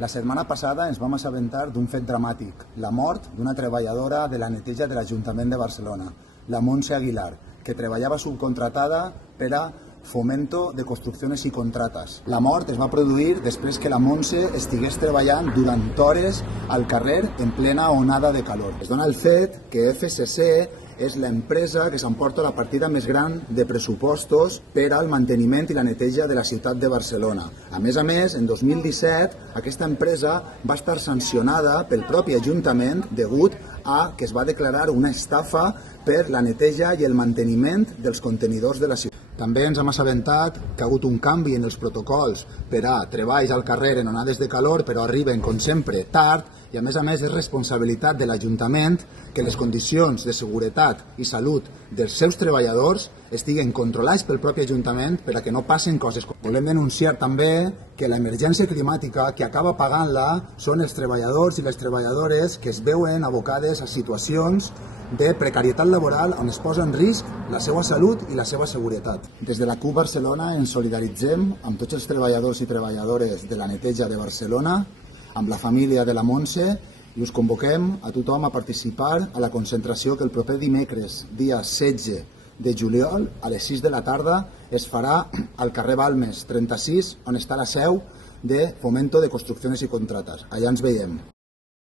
La setmana passada ens vam assabentar d'un fet dramàtic, la mort d'una treballadora de la neteja de l'Ajuntament de Barcelona, la Montse Aguilar, que treballava subcontratada per a Fomento de Construcciones y Contratas. La mort es va produir després que la Montse estigués treballant durant hores al carrer en plena onada de calor. Es dona el fet que FCC és l'empresa que s'emporta la partida més gran de pressupostos per al manteniment i la neteja de la ciutat de Barcelona. A més, en 2017 aquesta empresa va estar sancionada pel propi Ajuntament degut a que es va declarar una estafa per la neteja i el manteniment dels contenidors de la ciutat. També ens hem assabentat que ha hagut un canvi en els protocols per a treballs al carrer en onades de calor, però arriben, com sempre, tard, i a més és responsabilitat de l'Ajuntament que les condicions de seguretat i salut dels seus treballadors estiguen controlats pel propi Ajuntament per a que no passen coses. Volem denunciar també que l'emergència climàtica que acaba pagant-la són els treballadors i les treballadores que es veuen abocades a situacions de precarietat laboral on es posa en risc la seva salut i la seva seguretat. Des de la CUP Barcelona ens solidaritzem amb tots els treballadors i treballadores de la neteja de Barcelona, amb la família de la Montse, i us convoquem a tothom a participar a la concentració que el proper dimecres, dia 16 de juliol, a les 6 de la tarda, es farà al carrer Balmes 36, on està la seu de Fomento de Construcciones y Contratas. Allà ens veiem.